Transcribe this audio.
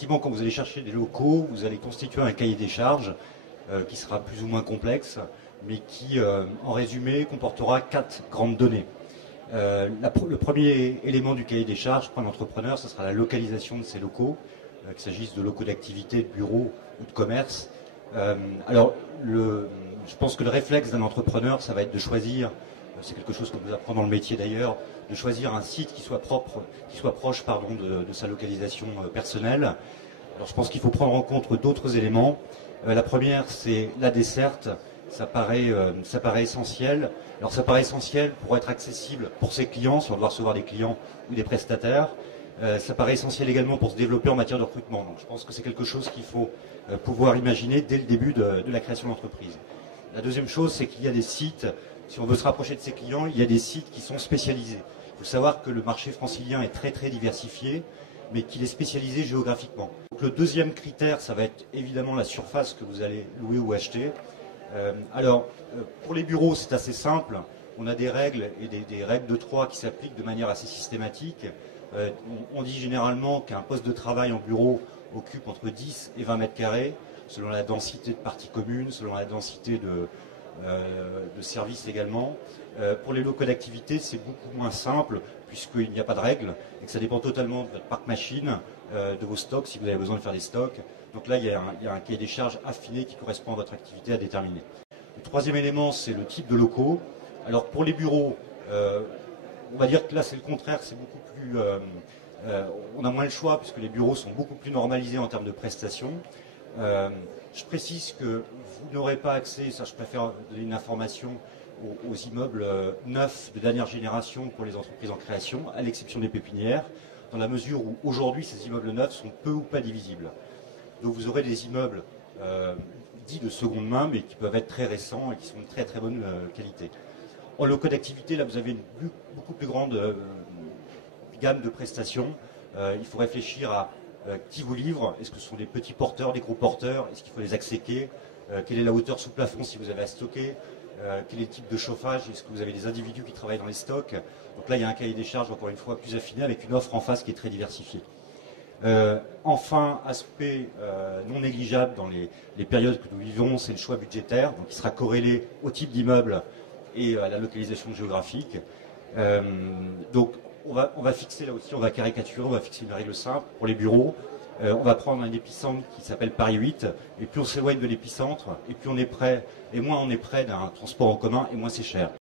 effectivement, quand vous allez chercher des locaux, vous allez constituer un cahier des charges qui sera plus ou moins complexe, mais qui, en résumé, comportera 4 grandes données. Le premier élément du cahier des charges pour un entrepreneur, ce sera la localisation de ses locaux, qu'il s'agisse de locaux d'activité, de bureaux ou de commerce. Je pense que le réflexe d'un entrepreneur, ça va être de choisir, c'est quelque chose qu'on vous apprend dans le métier d'ailleurs, de choisir un site qui soit propre, qui soit proche de sa localisation personnelle. Alors je pense qu'il faut prendre en compte d'autres éléments. La première, c'est la desserte. Ça paraît essentiel. Alors ça paraît essentiel pour être accessible pour ses clients, si on doit recevoir des clients ou des prestataires. Ça paraît essentiel également pour se développer en matière de recrutement. Donc je pense que c'est quelque chose qu'il faut pouvoir imaginer dès le début de la création de l'entreprise. La deuxième chose, c'est qu'il y a des sites, si on veut se rapprocher de ses clients, il y a des sites qui sont spécialisés. Il faut savoir que le marché francilien est très très diversifié, mais qu'il est spécialisé géographiquement. Donc le deuxième critère, ça va être évidemment la surface que vous allez louer ou acheter. Pour les bureaux, c'est assez simple. On a des règles et des règles de 3 qui s'appliquent de manière assez systématique. On dit généralement qu'un poste de travail en bureau occupe entre 10 et 20 mètres carrés, selon la densité de parties communes, selon la densité de services également. Pour les locaux d'activité, c'est beaucoup moins simple, puisqu'il n'y a pas de règles, et que ça dépend totalement de votre parc machine, de vos stocks, si vous avez besoin de faire des stocks. Donc là, il y a un cahier des charges affiné qui correspond à votre activité à déterminer. Le troisième élément, c'est le type de locaux. Alors pour les bureaux, on va dire que là c'est le contraire, c'est beaucoup plus... on a moins le choix puisque les bureaux sont beaucoup plus normalisés en termes de prestations. Je précise que vous n'aurez pas accès, ça je préfère donner une information, aux immeubles neufs de dernière génération pour les entreprises en création, à l'exception des pépinières, dans la mesure où aujourd'hui ces immeubles neufs sont peu ou pas divisibles. Donc vous aurez des immeubles dits de seconde main, mais qui peuvent être très récents et qui sont de très très bonne qualité. En locaux d'activité, là vous avez une beaucoup plus grande gamme de prestations. Il faut réfléchir à qui vous livre. Est-ce que ce sont des petits porteurs, des gros porteurs? Est-ce qu'il faut les accéquer? Quelle est la hauteur sous plafond si vous avez à stocker? Quel est le type de chauffage? Est-ce que vous avez des individus qui travaillent dans les stocks? Donc là, il y a un cahier des charges, encore une fois, plus affiné, avec une offre en face qui est très diversifiée. Enfin, aspect non négligeable dans les périodes que nous vivons, c'est le choix budgétaire, donc qui sera corrélé au type d'immeuble et à la localisation géographique. Donc on va fixer là aussi, on va caricaturer, on va fixer une règle simple pour les bureaux. On va prendre un épicentre qui s'appelle Paris 8, et plus on s'éloigne de l'épicentre, et plus on est près, et moins on est près d'un transport en commun, et moins c'est cher.